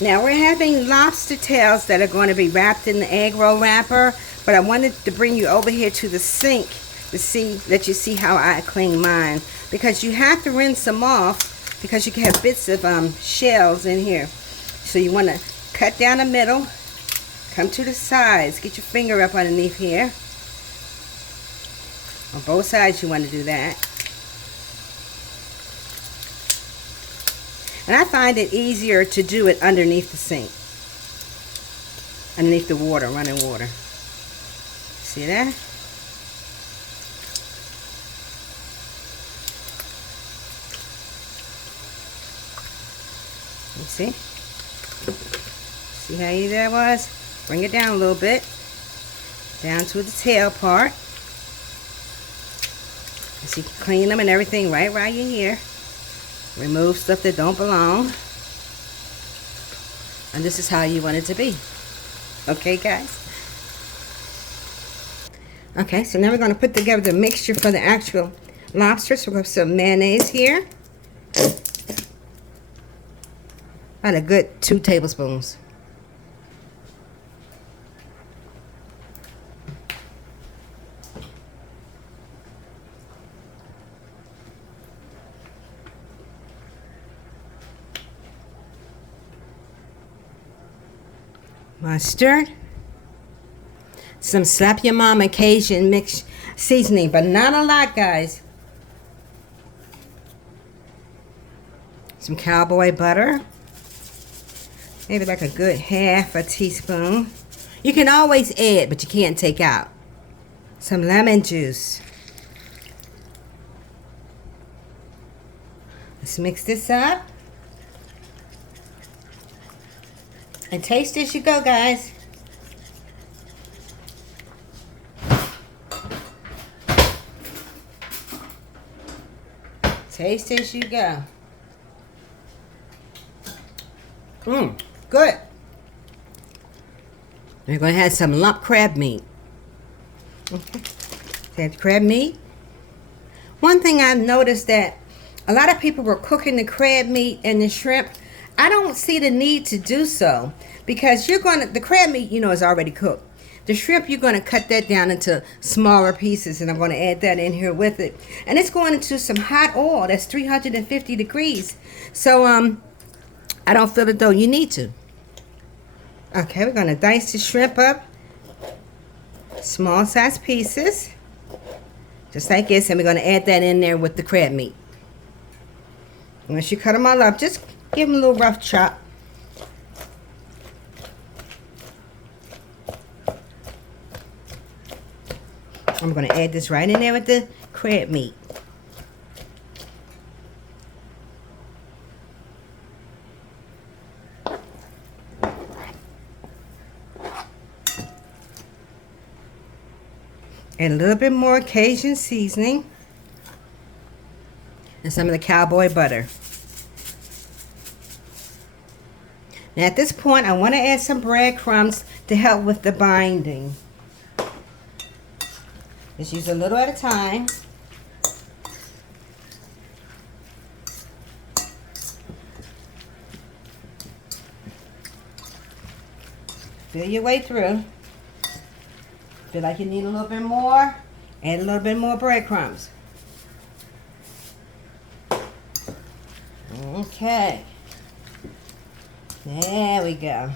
Now we're having lobster tails that are going to be wrapped in the egg roll wrapper, but I wanted to bring you over here to the sink to let you see how I clean mine, because you have to rinse them off because you can have bits of shells in here. So you want to cut down the middle, come to the sides, get your finger up underneath here. On both sides you want to do that. And I find it easier to do it underneath the sink. Underneath the water, running water. See that? You see? See how easy that was? Bring it down a little bit. Down to the tail part. So you can clean them and everything right while you're here. Remove stuff that don't belong. And this is how you want it to be. Okay, guys? Okay, so now we're going to put together the mixture for the actual lobster. So we have some mayonnaise here. About a good 2 tablespoons. Mustard. Some Slap Your Mama Cajun mix seasoning, but not a lot, guys. Some cowboy butter. Maybe like a good half a teaspoon. You can always add, but you can't take out. Some lemon juice. Let's mix this up. And taste as you go, guys. Taste as you go. Good. We're going to have some lump crab meat. Okay. That's crab meat. One thing I've noticed that a lot of people were cooking the crab meat and the shrimp. I don't see the need to do so, because the crab meat, you know, is already cooked. The shrimp, you're going to cut that down into smaller pieces, and I'm going to add that in here with it. And it's going into some hot oil. That's 350 degrees. So, I don't feel as though you need to. Okay, we're going to dice the shrimp up. Small size pieces. Just like this, and we're going to add that in there with the crab meat. Once you cut them all up, just give them a little rough chop. I'm going to add this right in there with the crab meat. Add a little bit more Cajun seasoning. And some of the cowboy butter. Now at this point, I want to add some breadcrumbs to help with the binding. Just use a little at a time. Feel your way through. Feel like you need a little bit more, add a little bit more breadcrumbs. Okay. There we go.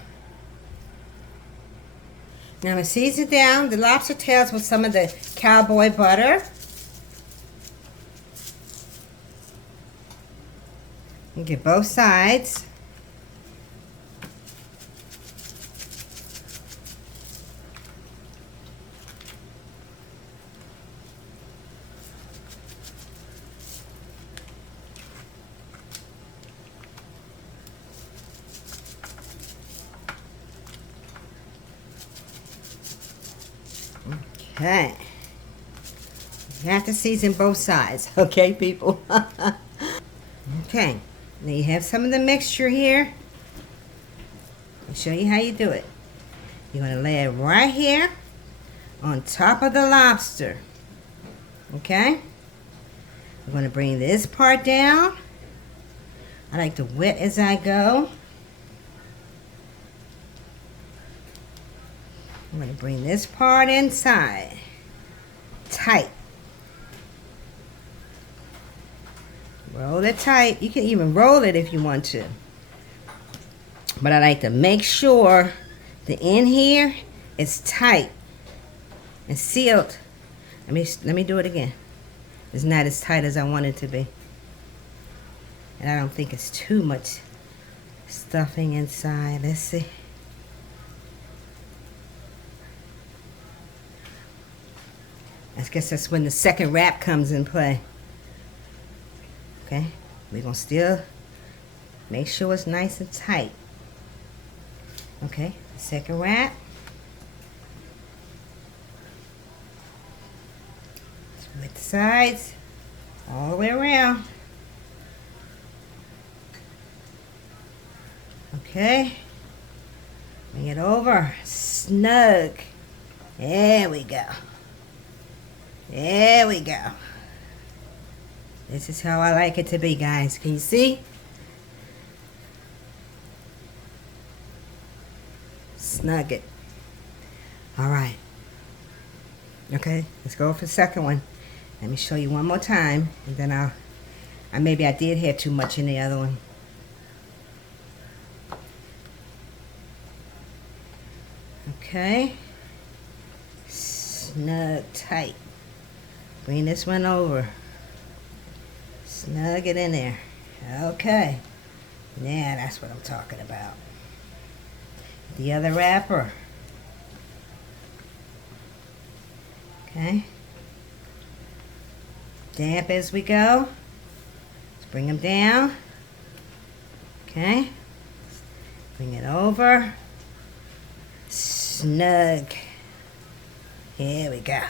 Now I'm going to season down the lobster tails with some of the cowboy butter. And get both sides. Okay. You have to season both sides, okay, people? Okay. Now you have some of the mixture here. I'll show you how you do it. You're going to lay it right here on top of the lobster. Okay? I'm going to bring this part down. I like to wet as I go. I'm going to bring this part inside. Tight. Roll it tight. You can even roll it if you want to. But I like to make sure the end here is tight and sealed. Let me do it again. It's not as tight as I want it to be. And I don't think it's too much stuffing inside. Let's see. I guess that's when the second wrap comes in play. Okay, we're gonna still make sure it's nice and tight. Okay, the second wrap. Split the sides all the way around. Okay, bring it over, snug. There we go. There we go. This is how I like it to be, guys. Can you see? Snug it. All right. Okay, let's go for the second one. Let me show you one more time, and then maybe I did have too much in the other one. Okay. Snug tight. Bring this one over. Snug it in there. Okay. Yeah, that's what I'm talking about. The other wrapper. Okay. Damp as we go. Let's bring them down. Okay. Bring it over. Snug. Here we go.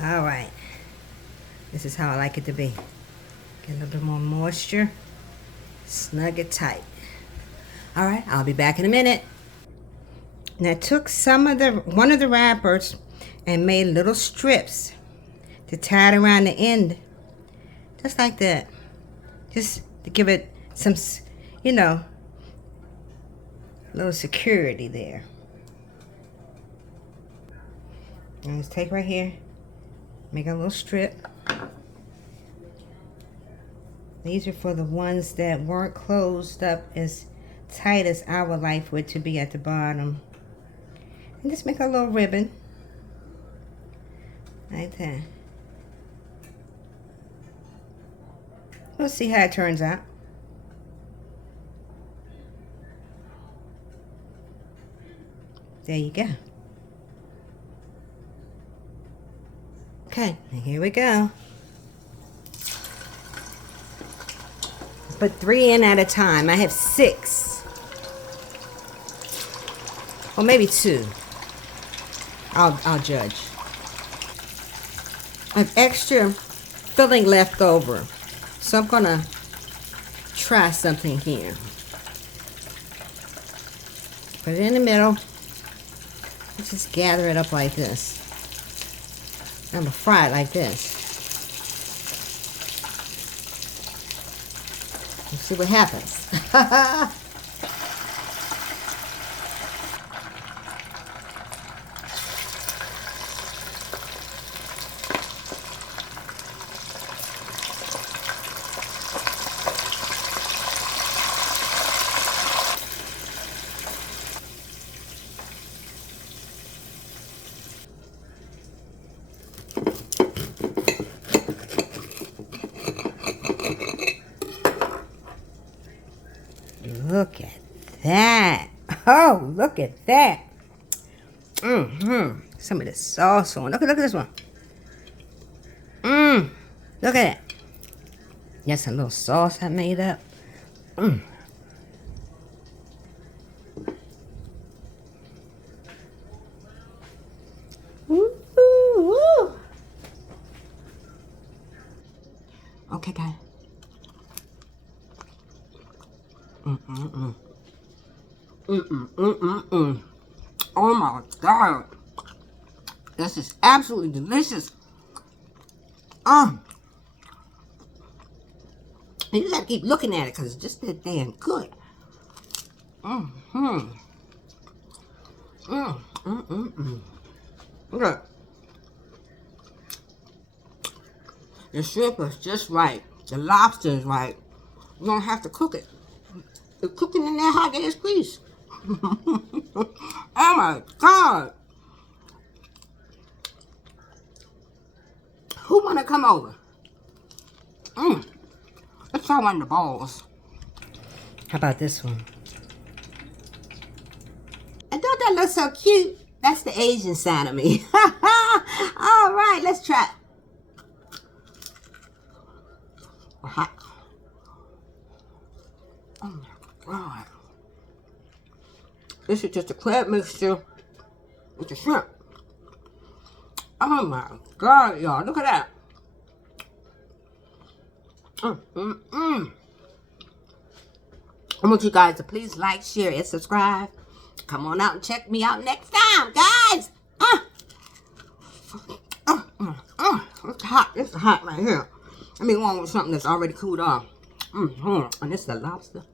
All right. This is how I like it to be. Get a little bit more moisture. Snug it tight. All right, I'll be back in a minute. Now I took one of the wrappers and made little strips to tie it around the end. Just like that. Just to give it some, you know, little security there. And let's take right here, make a little strip. These are for the ones that weren't closed up as tight as I would like for it to be at the bottom. And just make a little ribbon. Like that. We'll see how it turns out. There you go. Okay, and here we go. Put 3 in at a time. I have 6. Or maybe 2. I'll judge. I have extra filling left over. So I'm gonna try something here. Put it in the middle. Let's just gather it up like this. I'm gonna fry it like this. Let's see what happens. Look at that. Oh, look at that. Some of this sauce on. Look at this one. Look at it. That's a little sauce I made up. Woo. Okay, guys. Oh my God. This is absolutely delicious. You just gotta keep looking at it because it's just that damn good. Look. The shrimp is just right. The lobster is right. You don't have to cook it. It's cooking in that hot ass grease. Oh my God. Who wanna come over? Let's try one of the balls. How about this one? And don't that look so cute? That's the Asian side of me. All right, let's try. Hot. Oh my God. This is just a crab mixture with the shrimp. Oh my God, y'all, look at that. I want you guys to please like, share, and subscribe. Come on out and check me out next time, guys. It's hot. It's hot right here. I mean, one with something that's already cooled off. And this is the lobster.